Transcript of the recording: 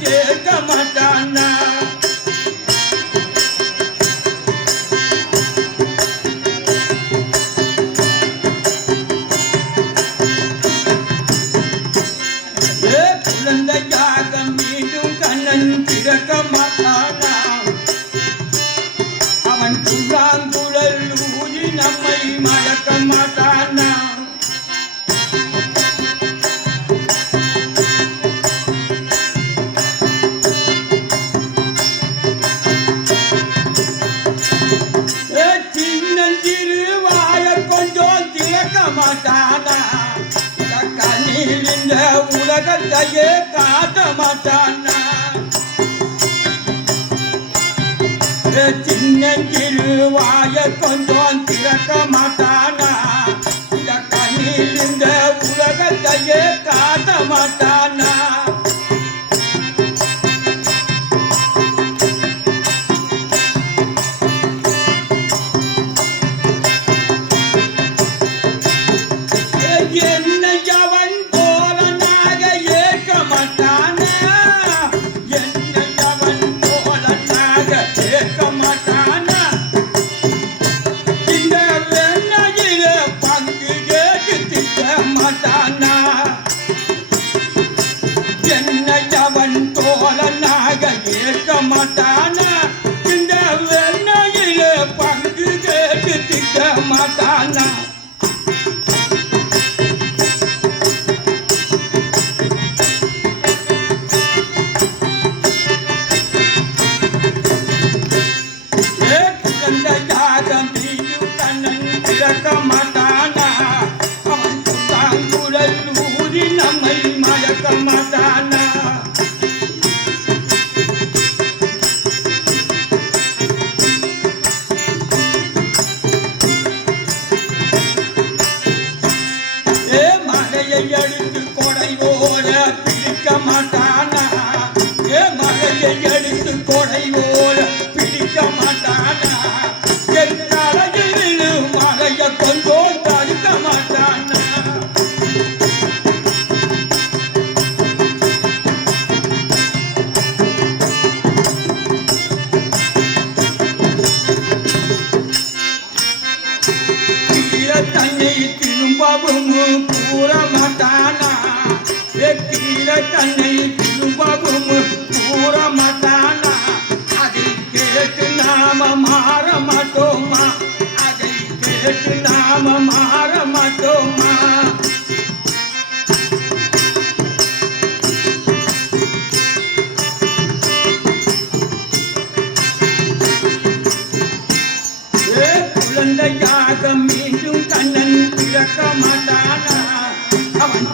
கேட்க மாட்டானா குழந்தையாக மீண்டும் கண்ணன் பிறக்க மாட்டானா அவன் புல்லாங்குழல் ஊதி நம்மை மறக்க மாட்டானா சின்னஞ்சிறுவாய கொஞ்சம் திறக்க மாட்டானா கண்ணில் இந்த உலகத்தையே காட்ட மாட்டானா சின்னஞ்சிறுவாய கொஞ்சம் திறக்க மாட்டானா இந்த கண்ணில் இந்த உலகத்தையே காட்ட மாட்டானா என்னை அவன் போலனாக ஏற்க மாட்டானா என்னை அவன் போலனாக ஏற்க மாட்டானா இந்த வெண்ணையில பங்கு கேட்டு திட்ட மாட்டானா என்னை அவன் போலனாக ஏற்க மாட்டானா இந்த வெண்ணையில பங்கு கேட்டு திட்ட மாட்டானா பிறக்க மாட்டானா அவன் புல்லாங்குழல் ஊதி நம்மை மயக்க மாட்டானா மழையை அடித்து கொடை போல பிடிக்க மாட்டானா மழையை அடித்து கொடை போல பிடிக்க மாட்டானா மழைய கொஞ்சம் தடுக்க மாட்டானா கீழே தன்னை திரும்பவும் கூற மாட்டானா கீழே தன்னை திரும்பவும் கூற மாட்டானா அதை கேட்டு நாம மாற மாட்டோமா அதை கேட்டு நாம மாற மாட்டோமா குழந்தையாக மீண்டும் கண்ணன் பிறக்க மாட்டானா அவன்